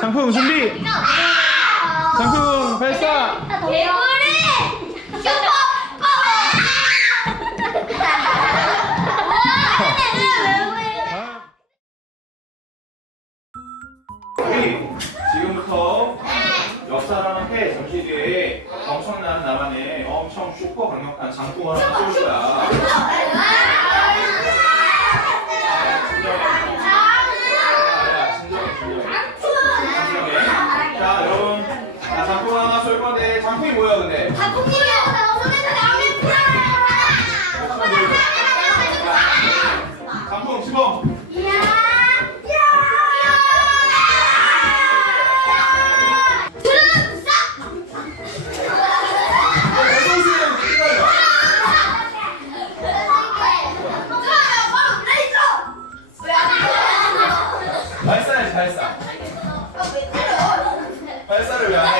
장풍 준비. 장풍 발사. 개구리 슈퍼 우리 지금부터 역사라는 해 잠시 뒤에 엄청난 나만의 엄청 슈퍼 강력한 장풍을 하나 쏠 거야. 야, 자, 장풍 하나 쏠 건데, 장풍이 뭐야, 근데? 장풍 발사를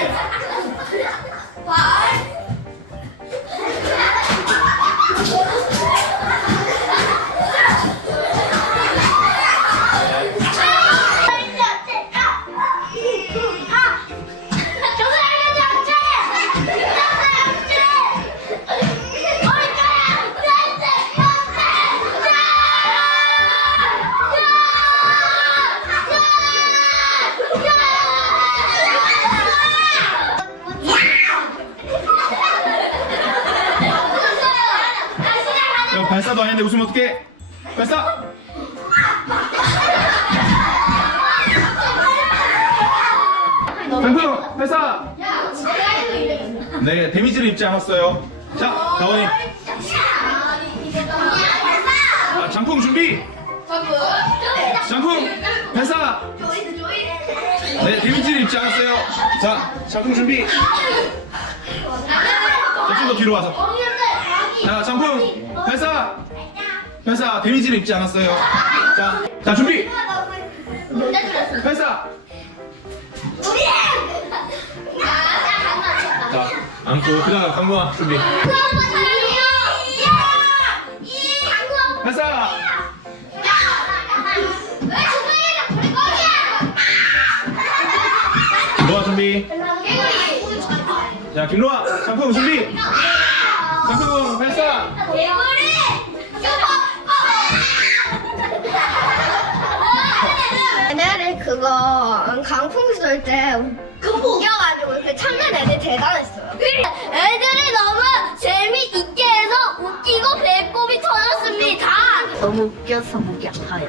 발사도 아닌데 웃으면 어떡해? 발사! 장풍 발사! 네, 데미지를 입지 않았어요. 자, 다원이. 자, 장풍 준비! 장풍 발사! 네, 데미지를 입지 않았어요. 자, 장풍 준비! 자, 좀 더 뒤로 와서. 자, 장풍 발사! 데미지를 입지 않았어요. 자, 자, 준비! 발사! 자, 안고, 그 다음 강동아 준비. 발사! 노아 준비. 자, 김노아 장풍 준비. 장풍 발사! 그거 강풍 쏠 때 웃겨가지고 그 참는 애들 대단했어요. 애들이 너무 재미있게 해서 웃기고 배꼽이 터졌습니다. 너무 웃겨서 목이 아파요.